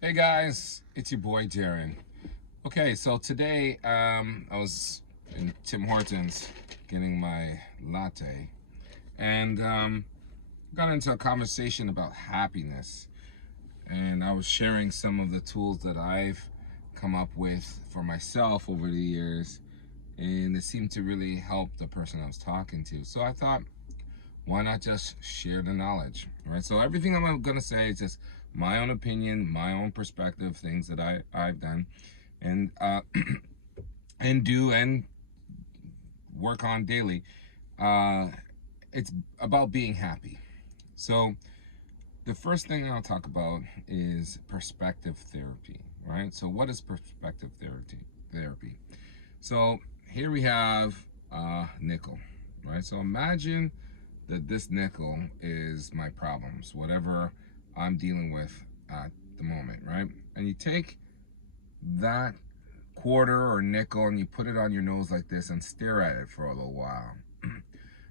Hey guys, it's your boy Darren. Okay, so today I was in Tim Hortons getting my latte and got into a conversation about happiness. And I was sharing some of the tools that I've come up with for myself over the years, and it seemed to really help the person I was talking to. So I thought, why not just share the knowledge, right? So everything I'm gonna say is just my own opinion, my own perspective, things that I've done, and and do and work on daily. Uh, it's about being happy. So the first thing I'll talk about is perspective therapy, right? So what is perspective therapy? So here we have nickel, right? So imagine that this nickel is my problems, whatever I'm dealing with at the moment, right? And you take that quarter or nickel and you put it on your nose like this and stare at it for a little while.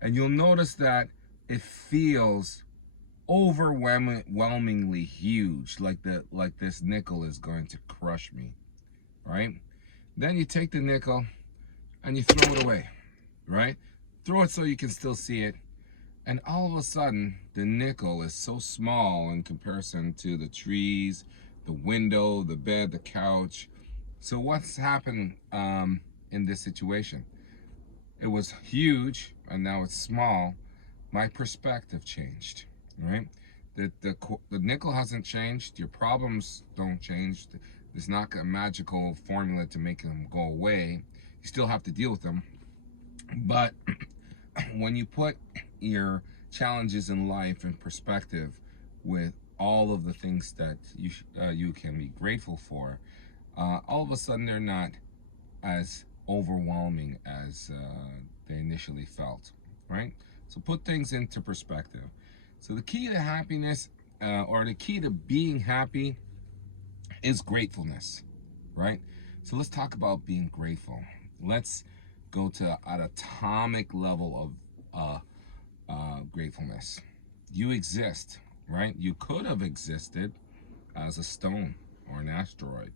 And you'll notice that it feels overwhelmingly huge, like this nickel is going to crush me, right? Then you take the nickel and you throw it away, right? Throw it so you can still see it. And all of a sudden, the nickel is so small in comparison to the trees, the window, the bed, the couch. So what's happened in this situation? It was huge, and now it's small. My perspective changed, right? The nickel hasn't changed. Your problems don't change. There's not a magical formula to make them go away. You still have to deal with them. But when you put your challenges in life in perspective with all of the things that you can be grateful for, all of a sudden they're not as overwhelming as they initially felt, right? So put things into perspective. So the key to happiness, or the key to being happy, is gratefulness, right? So let's talk about being grateful. Let's go to an atomic level of gratefulness. You exist, right? You could have existed as a stone or an asteroid,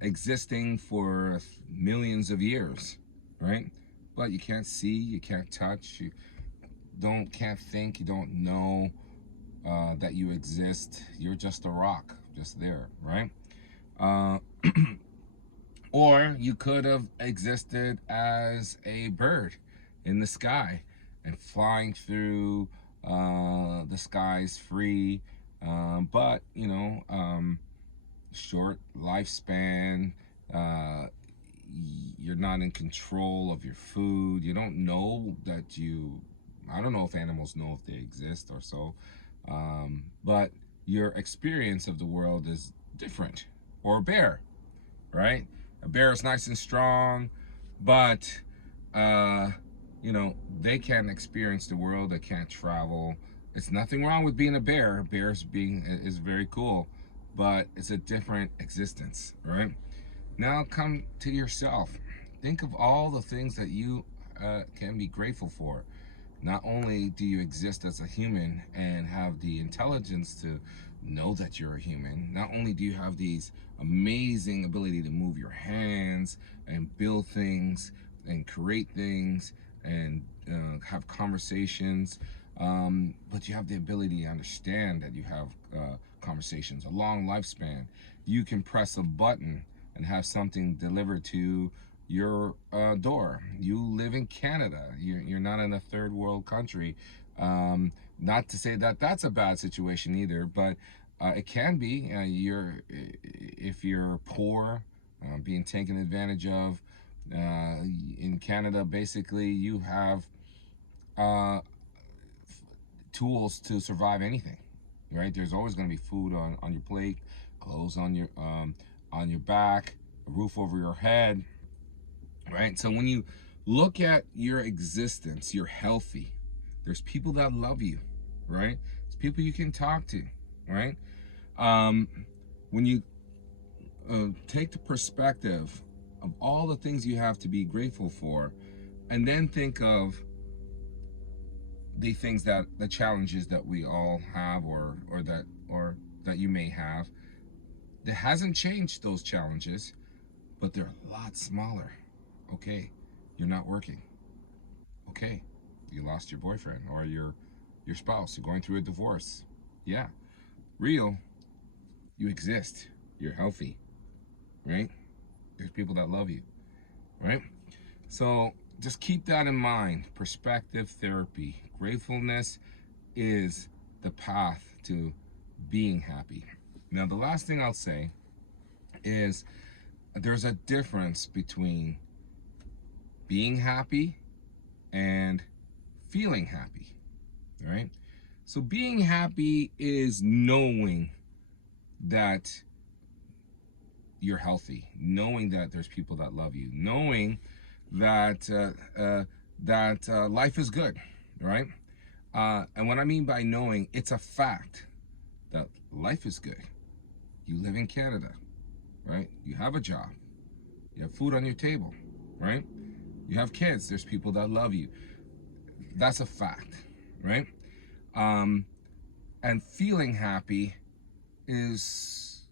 existing for millions of years, right? But you can't see, you can't touch, you can't think, you don't know that you exist. You're just a rock, just there, right? Uh, or you could have existed as a bird in the sky and flying through the skies free, but short lifespan. Uh, you're not in control of your food. You don't know that you. I don't know if animals know if they exist or so, but your experience of the world is different. Or a bear, right? A bear is nice and strong, but uh, they can't experience the world. They can't travel. It's nothing wrong with being a bear. Bears being is very cool, but it's a different existence, right? Now come to yourself. Think of all the things that you can be grateful for. Not only do you exist as a human and have the intelligence to know that you're a human, not only do you have these amazing ability to move your hands and build things and create things and have conversations, but you have the ability to understand that you have conversations, a long lifespan. You can press a button and have something delivered to your door. You live in Canada. You're not in a third world country. Not to say that that's a bad situation either, but it can be. If you're poor, being taken advantage of. In Canada, basically, you have uh, tools to survive anything, right? There's always going to be food on your plate, clothes on your back, a roof over your head, right? So when you look at your existence, you're healthy. There's people that love you, right? There's people you can talk to, right? Um, when you take the perspective of all the things you have to be grateful for, and then think of the challenges that we all have, or that you may have, that hasn't changed those challenges, but they're a lot smaller. Okay, you're not working. Okay, you lost your boyfriend or your spouse. You're going through a divorce. Yeah, real. You exist. You're healthy, right? There's people that love you, right? So just keep that in mind. Perspective therapy. Gratefulness is the path to being happy. Now, the last thing I'll say is there's a difference between being happy and feeling happy, right? So being happy is knowing that you're healthy, knowing that there's people that love you, knowing that life is good, right? And what I mean by knowing, it's a fact that life is good. You live in Canada, right? You have a job. You have food on your table, right? You have kids. There's people that love you. That's a fact, right? And feeling happy is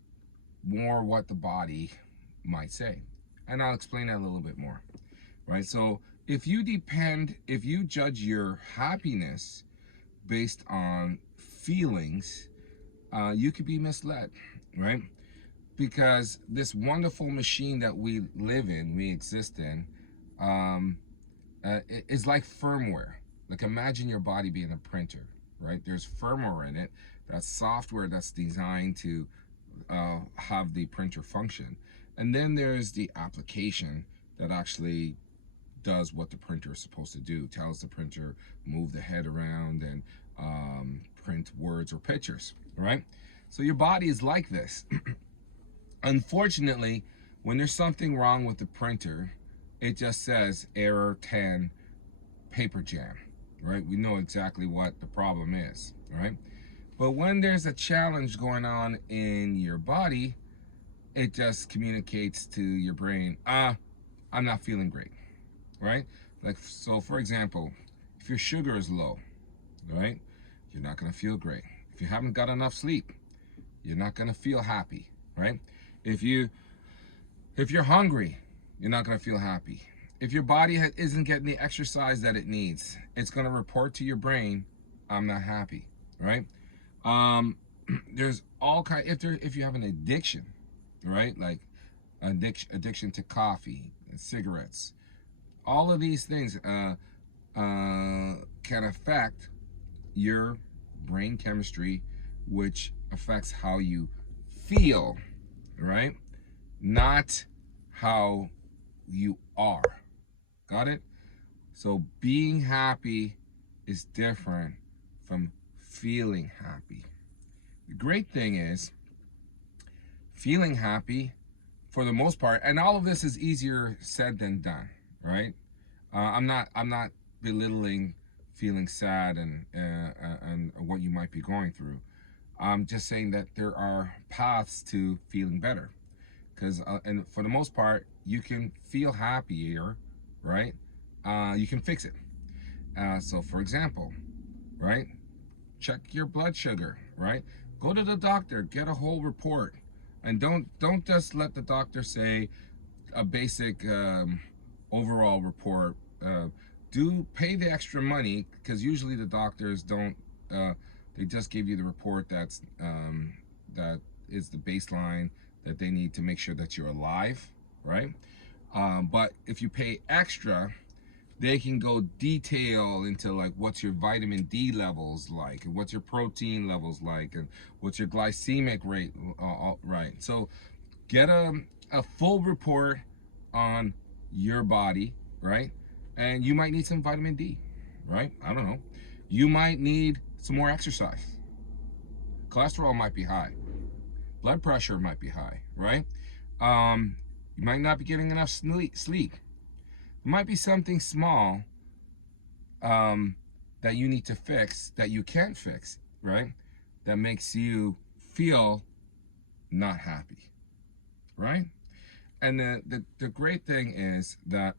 more what the body might say. And I'll explain that a little bit more, right? So if you judge your happiness based on feelings, you could be misled, right? Because this wonderful machine that we live in, we exist in, is like firmware. Like imagine your body being a printer, right? There's firmware in it. That's software that's designed to have the printer function. And then there's the application that actually does what the printer is supposed to do, tells the printer move the head around and print words or pictures, right? So your body is like this. Unfortunately, when there's something wrong with the printer, it just says error 10 paper jam, right? We know exactly what the problem is, right? But when there's a challenge going on in your body, it just communicates to your brain, I'm not feeling great, right? Like, so for example, if your sugar is low, right, you're not gonna feel great. If you haven't got enough sleep, you're not gonna feel happy, right? If you're hungry, you're not gonna feel happy. If your body isn't getting the exercise that it needs, it's gonna report to your brain, I'm not happy, right? There's all kind. If you have an addiction, right, like addiction to coffee, cigarettes, all of these things can affect your brain chemistry, which affects how you feel, right? Not how you are. Got it? So being happy is different from feeling happy. The great thing is feeling happy for the most part, and all of this is easier said than done, right? I'm not belittling feeling sad and what you might be going through. I'm just saying that there are paths to feeling better, because and for the most part, you can feel happier, right? You can fix it. So for example, right? Check your blood sugar, right? Go to the doctor, get a whole report, and don't just let the doctor say a basic overall report. Do pay the extra money, because usually the doctors don't. They just give you the report that is the baseline that they need to make sure that you're alive, right? But if you pay extra, they can go detail into like what's your vitamin D levels like, and what's your protein levels like, and what's your glycemic rate, right? So get a full report on your body, right? And you might need some vitamin D, right? I don't know. You might need some more exercise. Cholesterol might be high. Blood pressure might be high, right? You might not be getting enough sleep. It might be something small that you need to fix, that you can't fix, right? That makes you feel not happy, right? And the great thing is that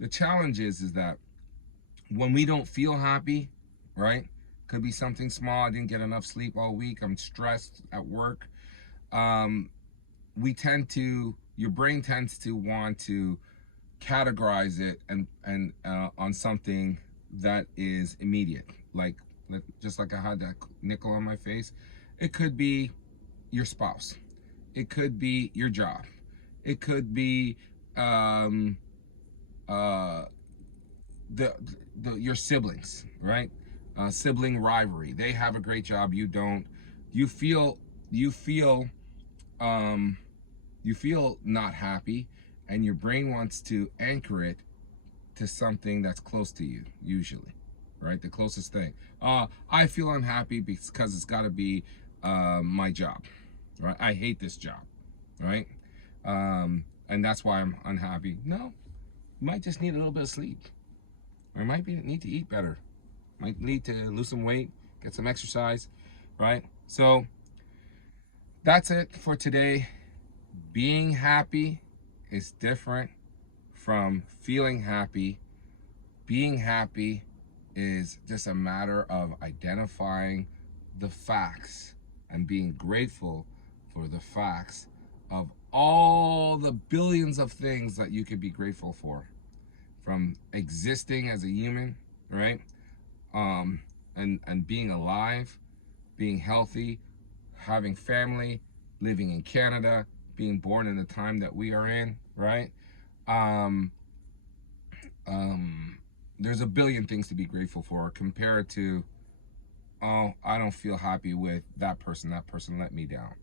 the challenge is that when we don't feel happy, right? Could be something small. I didn't get enough sleep all week. I'm stressed at work. Your brain tends to want to categorize it and on something that is immediate, like just like I had that nickel on my face. It could be your spouse, it could be your job, it could be um, uh, your siblings, right? Sibling rivalry. They have a great job, you don't. You feel you feel um, you feel not happy, and your brain wants to anchor it to something that's close to you, usually, right? The closest thing. I feel unhappy because it's got to be my job, right? I hate this job, right? And that's why I'm unhappy. No, you might just need a little bit of sleep, or you might need to eat better, might need to lose some weight, get some exercise, right? So that's it for today. Being happy is different from feeling happy. Being happy is just a matter of identifying the facts and being grateful for the facts of all the billions of things that you could be grateful for, from existing as a human, right? And being alive, being healthy, having family, living in Canada, being born in the time that we are in, right? Um, there's a billion things to be grateful for compared to, oh, I don't feel happy with that person let me down.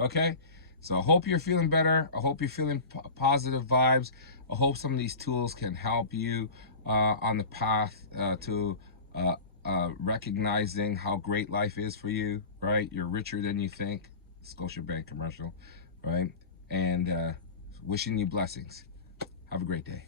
Okay, so I hope you're feeling better. I hope you're feeling positive vibes. I hope some of these tools can help you on the path to recognizing how great life is for you, right? You're richer than you think. Scotiabank commercial, right? And wishing you blessings. Have a great day.